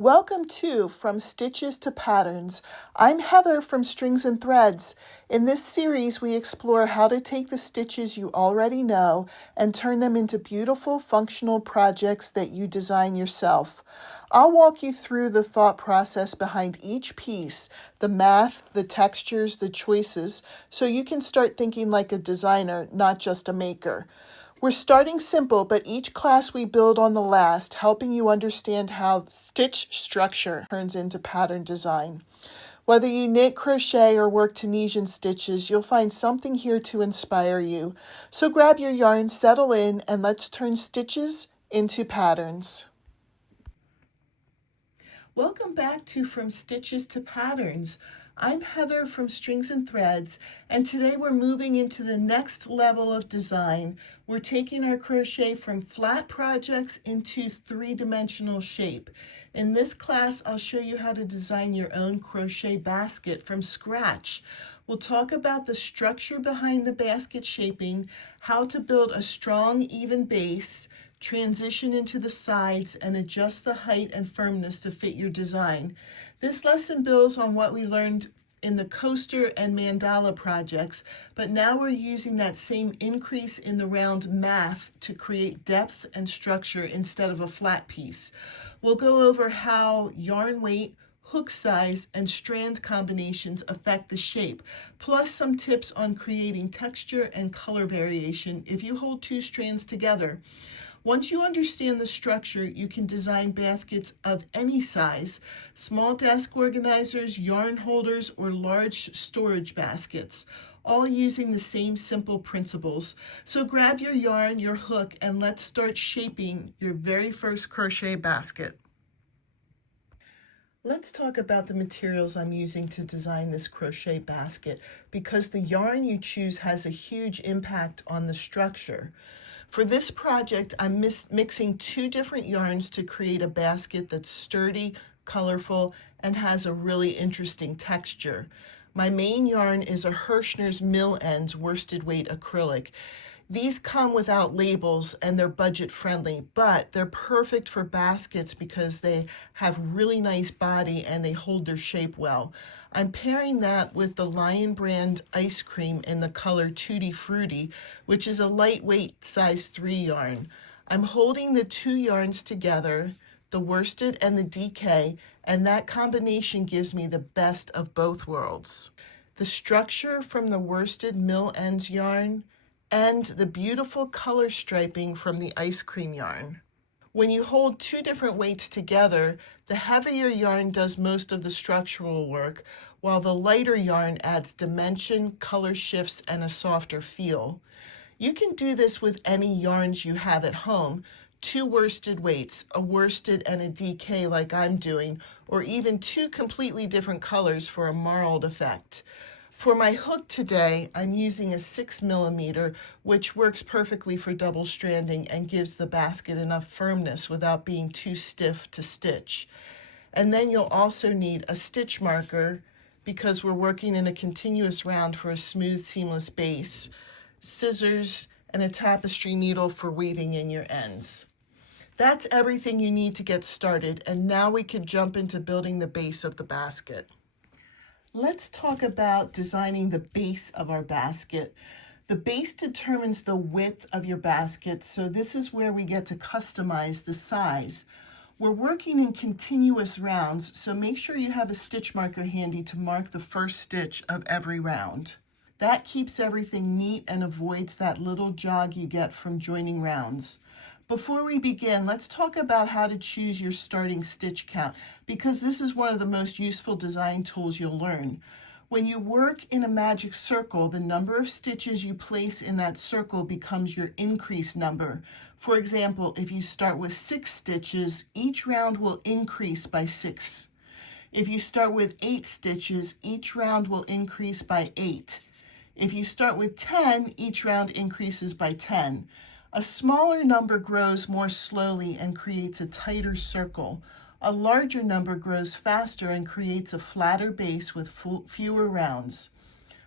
Welcome to From Stitches to Patterns. I'm Heather from Strings and Threads. In this series, we explore how to take the stitches you already know and turn them into beautiful, functional projects that you design yourself. I'll walk you through the thought process behind each piece, the math, the textures, the choices, so you can start thinking like a designer, not just a maker. We're starting simple, but each class we build on the last, helping you understand how stitch structure turns into pattern design. Whether you knit, crochet, or work Tunisian stitches, you'll find something here to inspire you. So grab your yarn, settle in, and let's turn stitches into patterns. Welcome back to From Stitches to Patterns. I'm Heather from Strings and Threads, and today we're moving into the next level of design. We're taking our crochet from flat projects into three-dimensional shape. In this class, I'll show you how to design your own crochet basket from scratch. We'll talk about the structure behind the basket shaping, how to build a strong, even base, transition into the sides, and adjust the height and firmness to fit your design. This lesson builds on what we learned in the coaster and mandala projects, but now we're using that same increase in the round math to create depth and structure instead of a flat piece. We'll go over how yarn weight, hook size, and strand combinations affect the shape, plus some tips on creating texture and color variation if you hold two strands together. Once you understand the structure, you can design baskets of any size, small desk organizers, yarn holders, or large storage baskets, all using the same simple principles. So grab your yarn, your hook, and let's start shaping your very first crochet basket. Let's talk about the materials I'm using to design this crochet basket, because the yarn you choose has a huge impact on the structure. For this project, I'm mixing two different yarns to create a basket that's sturdy, colorful, and has a really interesting texture. My main yarn is a Hirschner's Mill Ends worsted weight acrylic. These come without labels and they're budget friendly, but they're perfect for baskets because they have really nice body and they hold their shape well. I'm pairing that with the Lion brand ice cream in the color Tutti Frutti, which is a lightweight size 3 yarn. I'm holding the two yarns together, the worsted and the DK, and that combination gives me the best of both worlds. The structure from the worsted Mill Ends yarn and the beautiful color striping from the ice cream yarn. When you hold two different weights together, the heavier yarn does most of the structural work, while the lighter yarn adds dimension, color shifts, and a softer feel. You can do this with any yarns you have at home, two worsted weights, a worsted and a DK like I'm doing, or even two completely different colors for a marled effect. For my hook today, I'm using a 6mm, which works perfectly for double stranding and gives the basket enough firmness without being too stiff to stitch. And then you'll also need a stitch marker because we're working in a continuous round for a smooth, seamless base, scissors, and a tapestry needle for weaving in your ends. That's everything you need to get started, and now we can jump into building the base of the basket. Let's talk about designing the base of our basket. The base determines the width of your basket, so this is where we get to customize the size. We're working in continuous rounds, so make sure you have a stitch marker handy to mark the first stitch of every round. That keeps everything neat and avoids that little jog you get from joining rounds. Before we begin, let's talk about how to choose your starting stitch count, because this is one of the most useful design tools you'll learn. When you work in a magic circle, the number of stitches you place in that circle becomes your increase number. For example, if you start with 6 stitches, each round will increase by 6. If you start with 8 stitches, each round will increase by 8. If you start with 10, each round increases by 10. A smaller number grows more slowly and creates a tighter circle. A larger number grows faster and creates a flatter base with fewer rounds.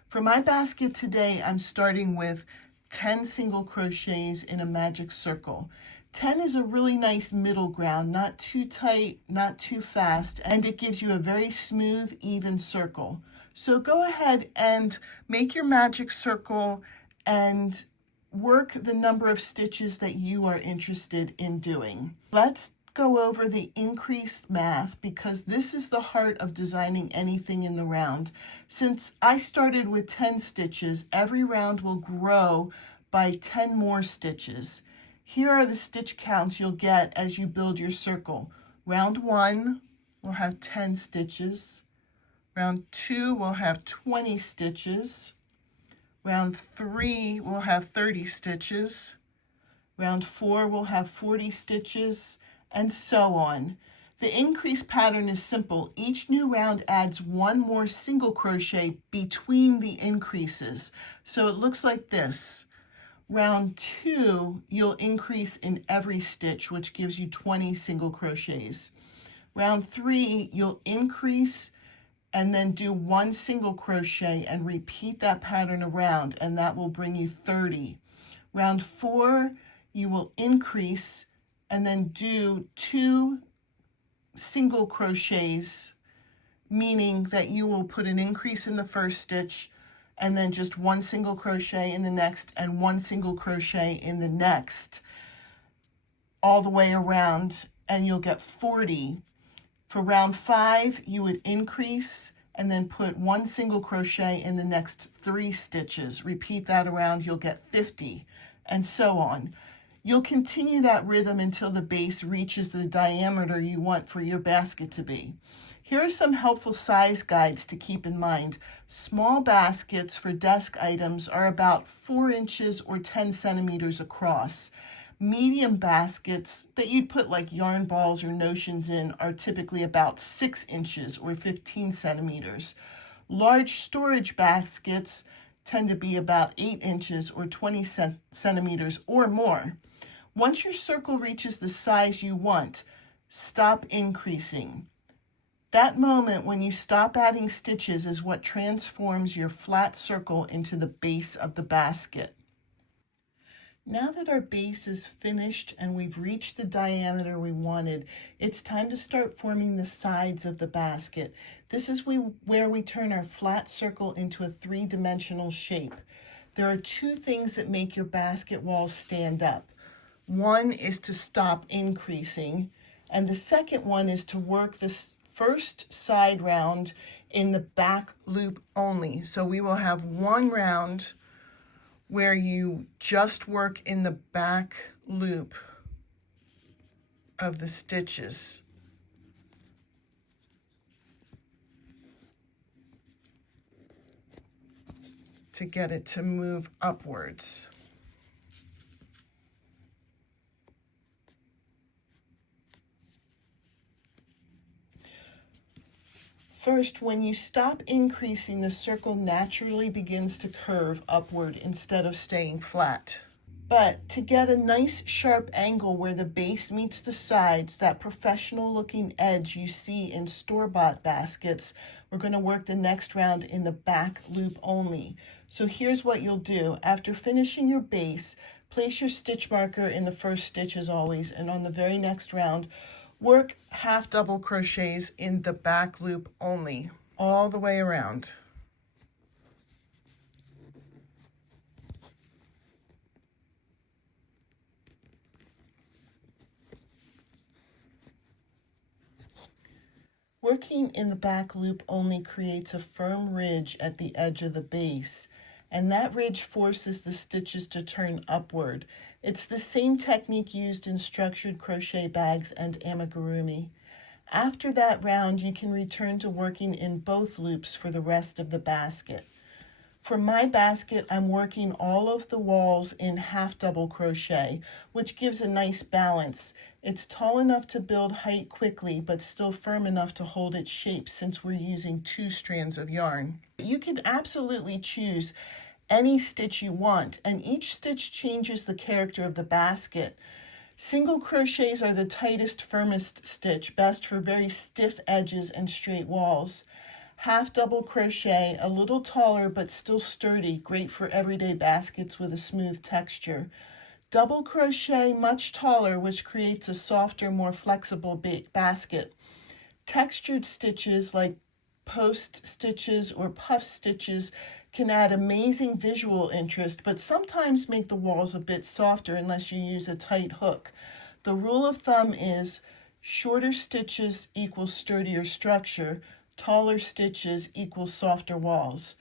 For my basket today, I'm starting with 10 single crochets in a magic circle. 10 is a really nice middle ground, not too tight, not too fast, and it gives you a very smooth, even circle. So go ahead and make your magic circle and work the number of stitches that you are interested in doing. Let's go over the increased math because this is the heart of designing anything in the round. Since I started with 10 stitches, every round will grow by 10 more stitches. Here are the stitch counts you'll get as you build your circle. Round 1 will have 10 stitches. Round 2 will have 20 stitches. Round 3 will have 30 stitches. Round 4 will have 40 stitches, and so on. The increase pattern is simple. Each new round adds one more single crochet between the increases. So it looks like this. Round 2, you'll increase in every stitch, which gives you 20 single crochets. Round 3, you'll increase and then do one single crochet and repeat that pattern around, and that will bring you 30. Round 4, you will increase and then do 2 single crochets, meaning that you will put an increase in the first stitch and then just one single crochet in the next and one single crochet in the next, all the way around, and you'll get 40. For round 5, you would increase and then put one single crochet in the next 3 stitches. Repeat that around, you'll get 50, and so on. You'll continue that rhythm until the base reaches the diameter you want for your basket to be. Here are some helpful size guides to keep in mind. Small baskets for desk items are about 4 inches or 10 centimeters across. Medium baskets that you'd put like yarn balls or notions in are typically about 6 inches or 15 centimeters. Large storage baskets tend to be about 8 inches or 20 centimeters or more. Once your circle reaches the size you want, stop increasing. That moment when you stop adding stitches is what transforms your flat circle into the base of the basket. Now that our base is finished and we've reached the diameter we wanted, it's time to start forming the sides of the basket. This is where we turn our flat circle into a 3-dimensional shape. There are 2 things that make your basket wall stand up. One is to stop increasing, and the second one is to work this first side round in the back loop only. So we will have one round where you just work in the back loop of the stitches. To get it to move upwards. First, when you stop increasing, the circle naturally begins to curve upward instead of staying flat. But to get a nice sharp angle where the base meets the sides, that professional looking edge you see in store-bought baskets, we're going to work the next round in the back loop only. So here's what you'll do. After finishing your base, place your stitch marker in the first stitch as always, and on the very next round, work half double crochets in the back loop only, all the way around. Working in the back loop only creates a firm ridge at the edge of the base, and that ridge forces the stitches to turn upward. It's the same technique used in structured crochet bags and amigurumi. After that round, you can return to working in both loops for the rest of the basket. For my basket, I'm working all of the walls in half double crochet, which gives a nice balance. It's tall enough to build height quickly, but still firm enough to hold its shape since we're using 2 strands of yarn. You can absolutely choose any stitch you want, and each stitch changes the character of the basket. Single crochets are the tightest, firmest stitch, best for very stiff edges and straight walls. Half double crochet, a little taller but still sturdy, great for everyday baskets with a smooth texture. Double crochet much taller, which creates a softer, more flexible basket. Textured stitches like post stitches or puff stitches can add amazing visual interest, but sometimes make the walls a bit softer unless you use a tight hook. The rule of thumb is shorter stitches equals sturdier structure, taller stitches equals softer walls.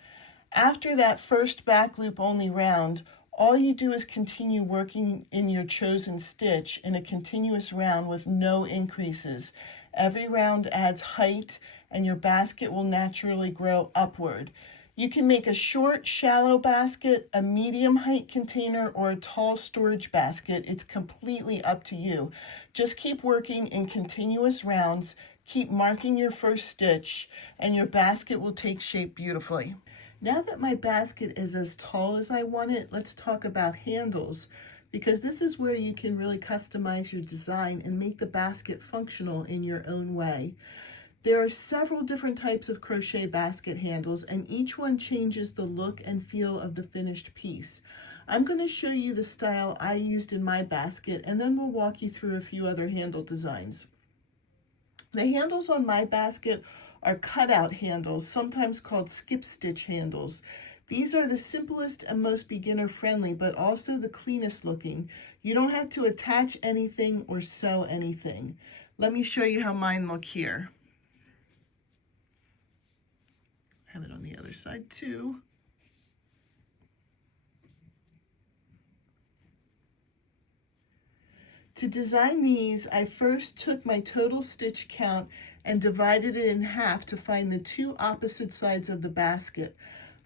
After that first back loop only round, all you do is continue working in your chosen stitch in a continuous round with no increases. Every round adds height and your basket will naturally grow upward. You can make a short, shallow basket, a medium height container, or a tall storage basket. It's completely up to you. Just keep working in continuous rounds, keep marking your first stitch, and your basket will take shape beautifully. Now that my basket is as tall as I want it, let's talk about handles, because this is where you can really customize your design and make the basket functional in your own way. There are several different types of crochet basket handles, and each one changes the look and feel of the finished piece. I'm going to show you the style I used in my basket, and then we'll walk you through a few other handle designs. The handles on my basket are cutout handles, sometimes called skip stitch handles. These are the simplest and most beginner friendly, but also the cleanest looking. You don't have to attach anything or sew anything. Let me show you how mine look here. I have it on the other side too. To design these, I first took my total stitch count and divided it in half to find the two opposite sides of the basket.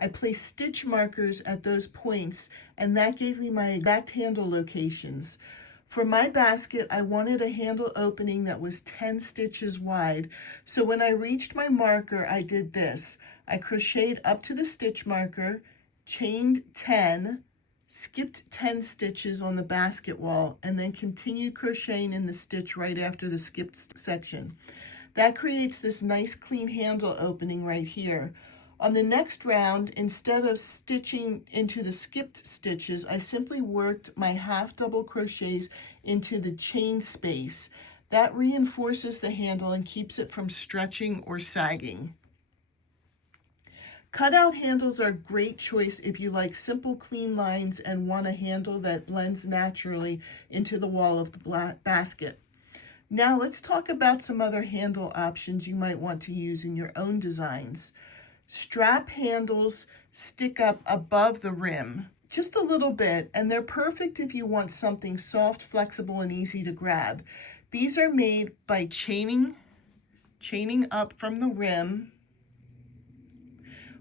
I placed stitch markers at those points, and that gave me my exact handle locations. For my basket, I wanted a handle opening that was 10 stitches wide, so when I reached my marker, I did this. I crocheted up to the stitch marker, chained 10, skipped 10 stitches on the basket wall, and then continued crocheting in the stitch right after the skipped section. That creates this nice clean handle opening right here. On the next round, instead of stitching into the skipped stitches, I simply worked my half double crochets into the chain space. That reinforces the handle and keeps it from stretching or sagging. Cutout handles are a great choice if you like simple, clean lines and want a handle that blends naturally into the wall of the basket. Now let's talk about some other handle options you might want to use in your own designs. Strap handles stick up above the rim, just a little bit, and they're perfect if you want something soft, flexible, and easy to grab. These are made by chaining up from the rim,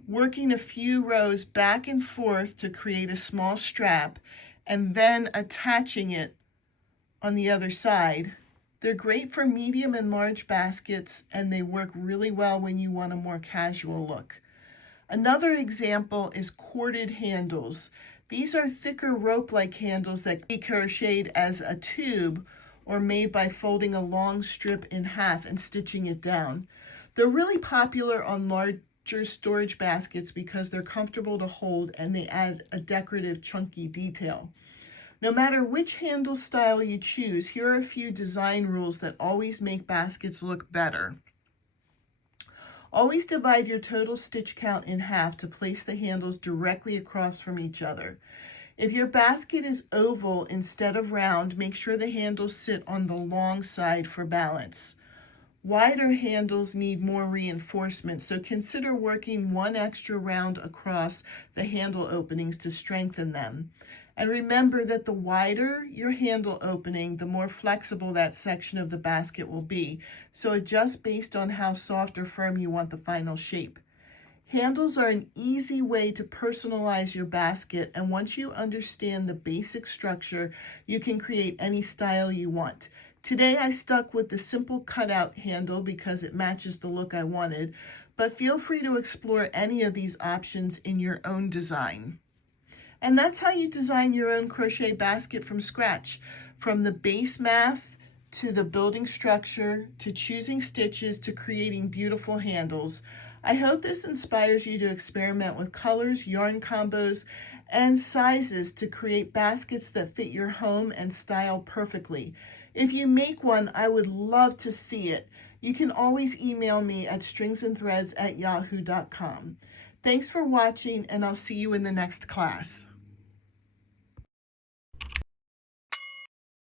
working a few rows back and forth to create a small strap, and then attaching it on the other side. They're great for medium and large baskets, and they work really well when you want a more casual look. Another example is corded handles. These are thicker rope-like handles that can be crocheted as a tube or made by folding a long strip in half and stitching it down. They're really popular on larger storage baskets because they're comfortable to hold and they add a decorative chunky detail. No matter which handle style you choose, here are a few design rules that always make baskets look better. Always divide your total stitch count in half to place the handles directly across from each other. If your basket is oval instead of round, make sure the handles sit on the long side for balance. Wider handles need more reinforcement, so consider working one extra round across the handle openings to strengthen them. And remember that the wider your handle opening, the more flexible that section of the basket will be. So adjust based on how soft or firm you want the final shape. Handles are an easy way to personalize your basket, and once you understand the basic structure, you can create any style you want. Today I stuck with the simple cutout handle because it matches the look I wanted, but feel free to explore any of these options in your own design. And that's how you design your own crochet basket from scratch, from the base math to the building structure to choosing stitches to creating beautiful handles. I hope this inspires you to experiment with colors, yarn combos, and sizes to create baskets that fit your home and style perfectly. If you make one, I would love to see it. You can always email me at stringsandthreads@yahoo.com. Thanks for watching, and I'll see you in the next class.